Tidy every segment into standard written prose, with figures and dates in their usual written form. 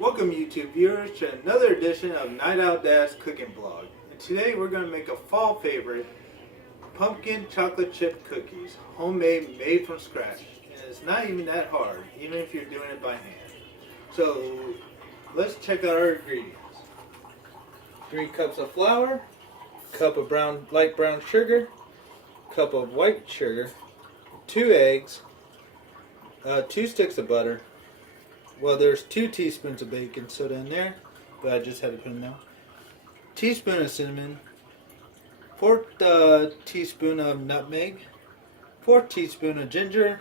Welcome YouTube viewers to another edition of Nite Owl Dad's Cooking Vlog. And today we're going to make a fall favorite, pumpkin chocolate chip cookies, homemade, made from scratch. And it's not even that hard, even if you're doing it by hand. So let's check out our ingredients. 3 cups of flour, cup of light brown sugar, cup of white sugar, 2 eggs, 2 sticks of butter. Well, there's 2 teaspoons of baking soda in there, but I just had to put them down. Teaspoon of cinnamon, 4th teaspoon of nutmeg, 4th teaspoon of ginger,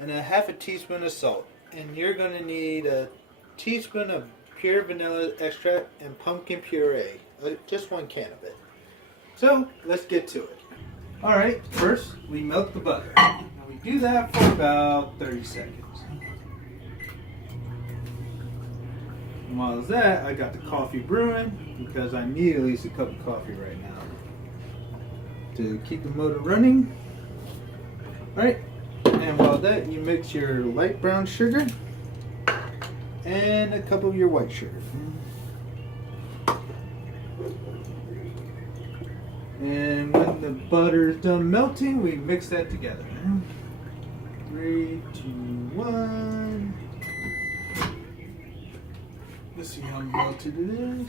and a 1/2 teaspoon of salt. And you're going to need a teaspoon of pure vanilla extract and pumpkin puree, just 1 can of it. So let's get to it. Alright, first we melt the butter. And we do that for about 30 seconds. And while it's that, I got the coffee brewing because I need at least a cup of coffee right now to keep the motor running. Alright, and while that, you mix your light brown sugar and a cup of your white sugar. And when the butter is done melting, we mix that together. 3, 2, 1. Let's see how melted it is.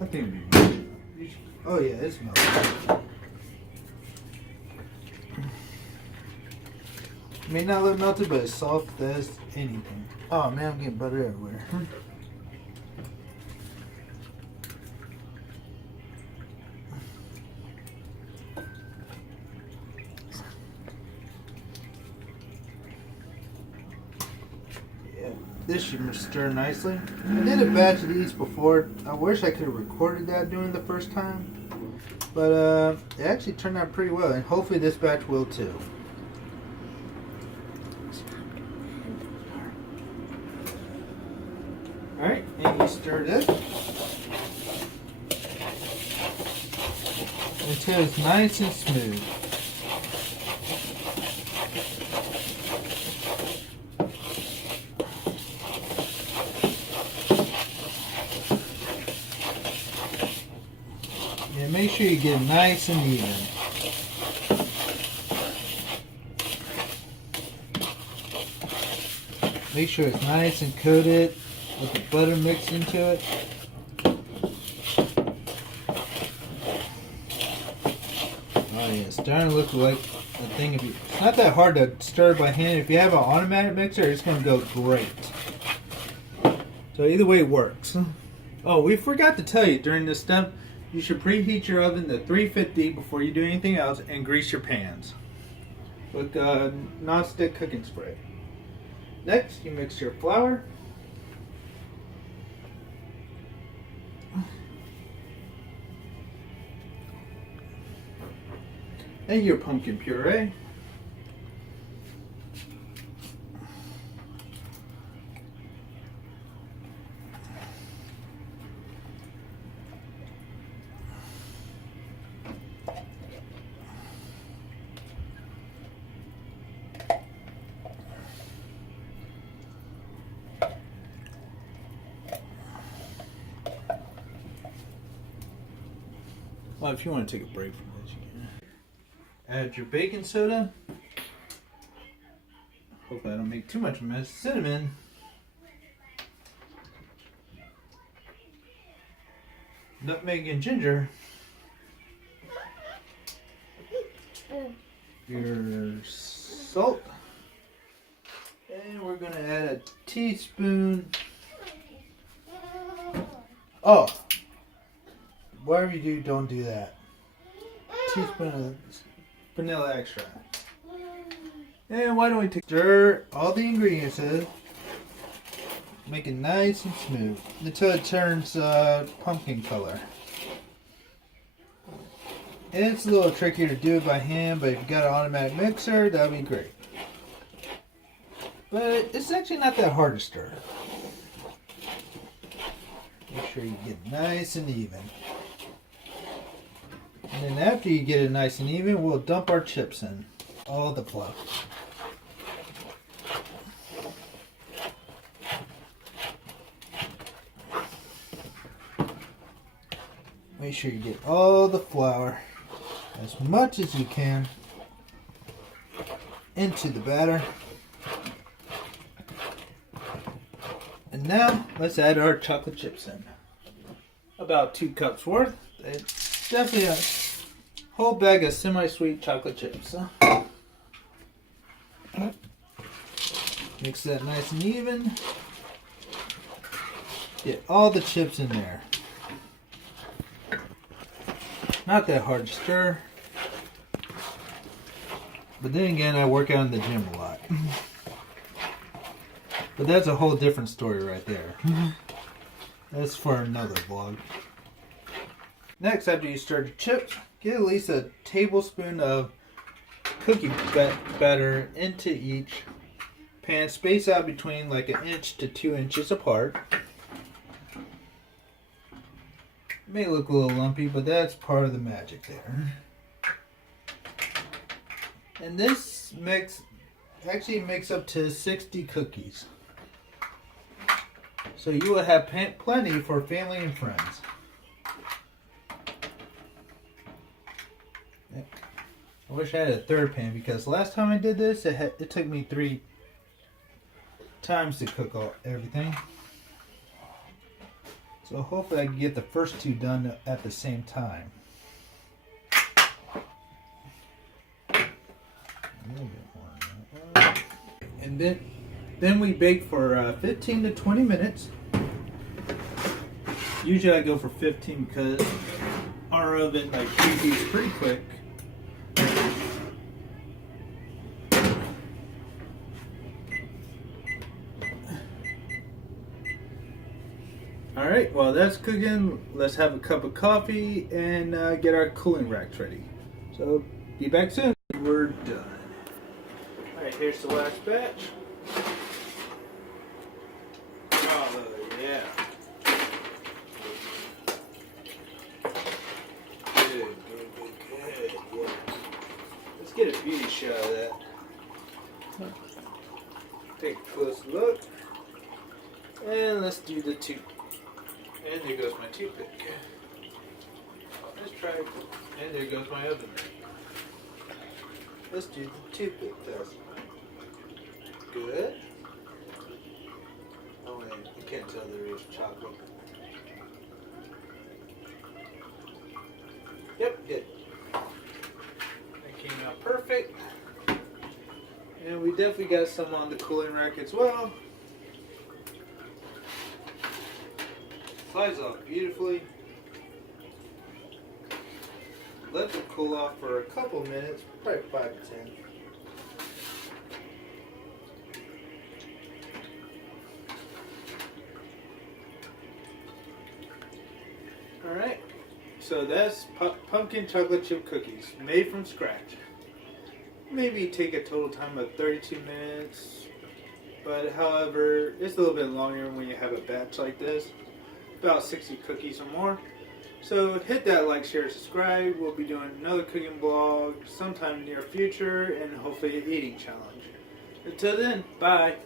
I think it'll be melted. Oh yeah, it's melted. It may not look melted, but it's soft as anything. Oh man, I'm getting butter everywhere. This should stir nicely. I did a batch of these before. I wish I could have recorded that doing the first time. But it actually turned out pretty well. And hopefully this batch will too. Alright, and you stir this until it's nice and smooth. And make sure you get it nice and even. Make sure it's nice and coated with the butter mixed into it. Oh yeah, it's starting to look like a thing. It's not that hard to stir by hand. If you have an automatic mixer, it's going to go great. So either way it works. Oh, we forgot to tell you during this step, you should preheat your oven to 350 before you do anything else and grease your pans with non-stick cooking spray. Next, you mix your flour. And your pumpkin puree. Well, if you want to take a break from this, you can. Add your baking soda. Hopefully I don't make too much of a mess. Cinnamon. Nutmeg and ginger. Your salt. And we're going to add a teaspoon. Oh! Whatever you do, don't do that. Teaspoon of vanilla extract. And why don't we stir all the ingredients in, make it nice and smooth until it turns pumpkin color. And it's a little trickier to do it by hand, but if you got an automatic mixer, that'll be great. But it's actually not that hard to stir. Make sure you get nice and even. And then after you get it nice and even, we'll dump our chips in. All the fluff. Make sure you get all the flour, as much as you can, into the batter. And now let's add our chocolate chips in. About 2 cups worth. It's definitely a whole bag of semi-sweet chocolate chips. Mix that nice and even. Get all the chips in there. Not that hard to stir. But then again, I work out in the gym a lot. But that's a whole different story right there. That's for another vlog. Next, after you stir the chips, get at least a tablespoon of cookie batter into each pan. Space out between like 1 inch to 2 inches apart. It may look a little lumpy, but that's part of the magic there. And this mix actually makes up to 60 cookies. So you will have plenty for family and friends. I wish I had a third pan because last time I did this, it took me 3 times to cook everything. So hopefully I can get the first 2 done at the same time. And then we bake for 15 to 20 minutes. Usually I go for 15 because our oven preheats pretty quick. Alright, while that's cooking, let's have a cup of coffee and get our cooling racks ready. So, be back soon. We're done. Alright, here's the last batch. Oh, yeah. Good. Yeah. Let's get a beauty shot of that. Take a close look. And let's do the tooth. And there goes my toothpick. Let's try it. And there goes my oven. Let's do the toothpick test. Good. Oh wait, you can't tell there is chocolate. Yep, good. That came out perfect. And we definitely got some on the cooling rack as well. Slides off beautifully. Let them cool off for a couple minutes, probably 5 to 10. Alright, so that's pumpkin chocolate chip cookies made from scratch. Maybe take a total time of 32 minutes, but however, it's a little bit longer when you have a batch like this. About 60 cookies or more. So hit that like, share, subscribe. We'll be doing another cooking vlog sometime near future and hopefully an eating challenge. Until then, bye.